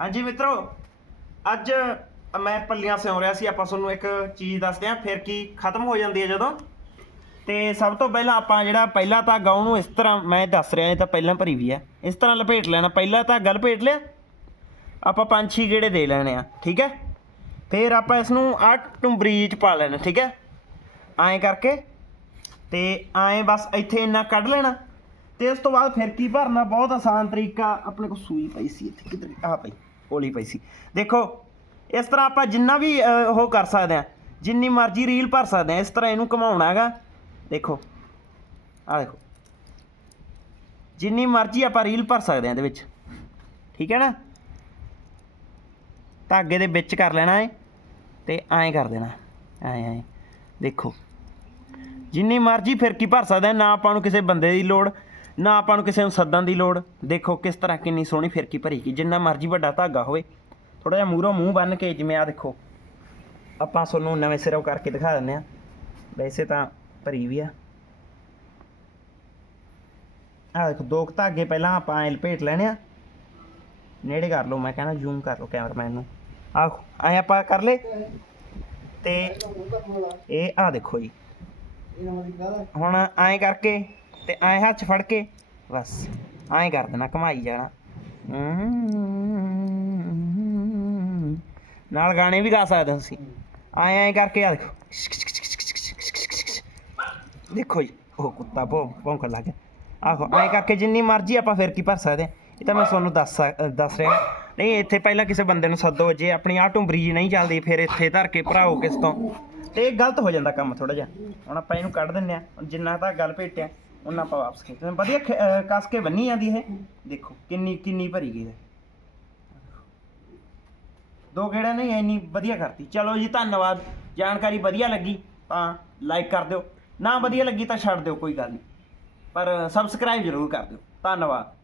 ਹਾਂਜੀ ਮਿੱਤਰੋ, ਅੱਜ ਮੈਂ ਪੱਲੀਆਂ ਸਿਉਂ ਰਿਹਾ ਸੀ, ਆਪਾਂ ਤੁਹਾਨੂੰ ਇੱਕ ਚੀਜ਼ ਦੱਸਦੇ ਆਂ ਫਿਰ ਕੀ ਖਤਮ ਹੋ ਜਾਂਦੀ ਹੈ ਜਦੋਂ। ਤੇ ਸਭ ਤੋਂ ਪਹਿਲਾਂ ਆਪਾਂ ਜਿਹੜਾ ਪਹਿਲਾਂ ਤਾਂ ਗਾਉਂ ਨੂੰ ਇਸ ਤਰ੍ਹਾਂ, ਮੈਂ ਦੱਸ ਰਿਹਾ, ਇਹ ਤਾਂ ਪਹਿਲਾਂ ਭਰੀ ਵੀ ਆ ਇਸ ਤਰ੍ਹਾਂ ਲਪੇਟ ਲੈਣਾ, ਪਹਿਲਾਂ ਤਾਂ ਗੱਲ ਲਪੇਟ ਲਿਆ, ਆਪਾਂ ਪੰਜ ਛੇ ਗੇੜੇ ਦੇ ਲੈਣੇ ਆ, ਠੀਕ ਹੈ? ਫਿਰ ਆਪਾਂ ਇਸ ਨੂੰ ਆਹ ਟੁੰਬਰੀ ਚ ਪਾ ਲੈਣਾ, ਠੀਕ ਹੈ? ਐਂ ਕਰਕੇ, ਤੇ ਐਂ ਬਸ ਇੱਥੇ ਇੰਨਾ ਕੱਢ ਲੈਣਾ। ਤੇ ਉਸ ਤੋਂ ਬਾਅਦ ਫਿਰ ਕੀ ਭਰਨਾ, ਬਹੁਤ ਆਸਾਨ ਤਰੀਕਾ, ਆਪਣੇ ਕੋਲ ਸੂਈ ਪਈ ਸੀ ਇੱਥੇ, ਕਿਧਰ ਆ ਪਈ। ਓਲੀ ਪਈ ਸੀ। ਦੇਖੋ, ਇਸ ਤਰ੍ਹਾਂ ਆਪਾਂ ਜਿੰਨਾ ਵੀ ਉਹ ਕਰ ਸਕਦੇ ਆ ਜਿੰਨੀ ਮਰਜ਼ੀ ਰੀਲ ਭਰ ਸਕਦੇ ਆ ਇਸ ਤਰ੍ਹਾਂ ਇਹਨੂੰ ਘੁਮਾਉਣਾ ਹੈਗਾ। ਦੇਖੋ ਆ ਦੇਖੋ। ਜਿੰਨੀ ਮਰਜ਼ੀ ਆਪਾਂ ਰੀਲ ਭਰ ਸਕਦੇ ਆ ਇਹਦੇ ਵਿੱਚ। ਠੀਕ ਹੈ ਨਾ? ਧਾਗੇ ਦੇ ਵਿੱਚ ਕਰ ਲੈਣਾ ਏ ਤੇ ਐਂ ਕਰ ਦੇਣਾ। ਐਂ ਐਂ। ਦੇਖੋ, ਜਿੰਨੀ ਮਰਜ਼ੀ ਫਿਰਕੀ ਭਰ ਸਕਦਾ ਨਾ ਆਪਾਂ ਨੂੰ ਕਿਸੇ ਬੰਦੇ ਦੀ ਲੋੜ। ਨਾ ਆਪਾਂ ਨੂੰ ਕਿਸੇ ਨੂੰ ਸੱਦਣ ਦੀ ਲੋੜ। ਦੇਖੋ ਕਿਸ ਤਰ੍ਹਾਂ ਕਿੰਨੀ ਸੋਹਣੀ ਫਿਰਕੀ ਭਰੀ ਗਈ। ਜਿੰਨਾ ਮਰਜ਼ੀ ਵੱਡਾ ਧਾਗਾ ਹੋਵੇ ਥੋੜਾ ਜਿਹਾ ਮੂਹਰੋਂ ਮੂੰਹ ਬੰਨ ਕੇ ਜਿਵੇਂ ਆ ਦੇਖੋ। ਆਪਾਂ ਤੁਹਾਨੂੰ ਨਵੇਂ ਸਿਰੋਂ ਕਰਕੇ ਦਿਖਾ ਦਿੰਦੇ ਆ ਵੈਸੇ ਤਾਂ ਭਰੀ ਵੀ ਆ। ਆ ਦੇਖੋ, ਦੋ ਕੁ ਧਾਗੇ ਪਹਿਲਾਂ ਆਪਾਂ ਐ ਲਪੇਟ ਲੈਣੇ ਆ। ਨੇੜੇ ਕਰ ਲਓ, ਮੈਂ ਕਹਿੰਦਾ ਜ਼ੂਮ ਕਰ ਲਓ ਕੈਮਰਾਮੈਨ ਨੂੰ। ਆਹ ਐ ਆਪਾਂ ਕਰ ਲੇ ਤੇ ਇਹ ਆ ਦੇਖੋ ਜੀ। ਹੁਣ ਐਂ ਕਰਕੇ ਤੇ ਐਂ ਹੱਥ ਫੜ ਕੇ ਬਸ, ਐਂ ਕਰ ਦੇਣਾ ਘਮਾਈ ਜਾਣਾ। ਨਾਲ ਗਾਣੇ ਵੀ ਗਾ ਸਕਦੇ ਹੋ ਤੁਸੀਂ। ਐਂ ਐਂ ਕਰਕੇ ਆ ਦੇਖੋ। ਦੇਖੋ ਜੀ, ਉਹ ਕੁੱਤਾ ਭੌਂ, ਭੌਂਕਣ ਲੱਗ ਗਿਆ। ਆਹੋ, ਐਂ ਕਰਕੇ ਜਿੰਨੀ ਮਰਜ਼ੀ ਆਪਾਂ ਫਿਰ ਕੀ ਭਰ ਸਕਦੇ ਹਾਂ। ਇਹ ਤਾਂ ਮੈਂ ਤੁਹਾਨੂੰ ਦੱਸ ਸਕ- ਦੱਸ ਰਿਹਾ। ਨਹੀਂ, ਇੱਥੇ ਪਹਿਲਾਂ ਕਿਸੇ ਬੰਦੇ ਨੂੰ ਸੱਦੋ, ਜੇ ਆਪਣੀ ਆਹ ਟੁੰਬਰੀ ਜੀ ਨਹੀਂ ਚੱਲਦੀ, ਫਿਰ ਇੱਥੇ ਧਰ ਕੇ ਭਰਾਓ ਕਿਸ ਤੋਂ। ਤੇ ਇਹ ਗਲਤ ਹੋ ਜਾਂਦਾ ਕੰਮ ਥੋੜਾ ਜਿਹਾ। ਹੁਣ ਆਪਾਂ ਇਹਨੂੰ ਕੱਢ ਦਿੰਨੇ ਆ ਜਿੰਨਾ ਤਾਂ ਗੱਲ ਭੇਟਿਆ। ਉਹਨਾਂ ਆਪਾਂ ਵਾਪਸ ਖਿੱਚ ਦਿੰਦੇ। ਵਧੀਆ ਖ- ਅ, ਕੱਸ ਕੇ ਬੰਨੀ ਜਾਂਦੀ ਹੈ ਦੇਖੋ ਕਿੰਨੀ ਕਿੰਨੀ ਭਰੀ ਗਈ ਹੈ ਦੋ ਗੇੜਾ ਨਹੀਂ ਇੰਨੀ ਵਧੀਆ ਕਰਤੀ। ਚਲੋ ਜੀ ਧੰਨਵਾਦ। ਜਾਣਕਾਰੀ ਵਧੀਆ ਲੱਗੀ ਤਾਂ ਲਾਈਕ ਕਰ ਦਿਓ। ਨਾ ਵਧੀਆ ਲੱਗੀ ਤਾਂ ਛੱਡ ਦਿਓ ਕੋਈ ਗੱਲ ਨਹੀਂ। ਪਰ ਸਬਸਕ੍ਰਾਈਬ ਜ਼ਰੂਰ ਕਰ ਦਿਓ। ਧੰਨਵਾਦ।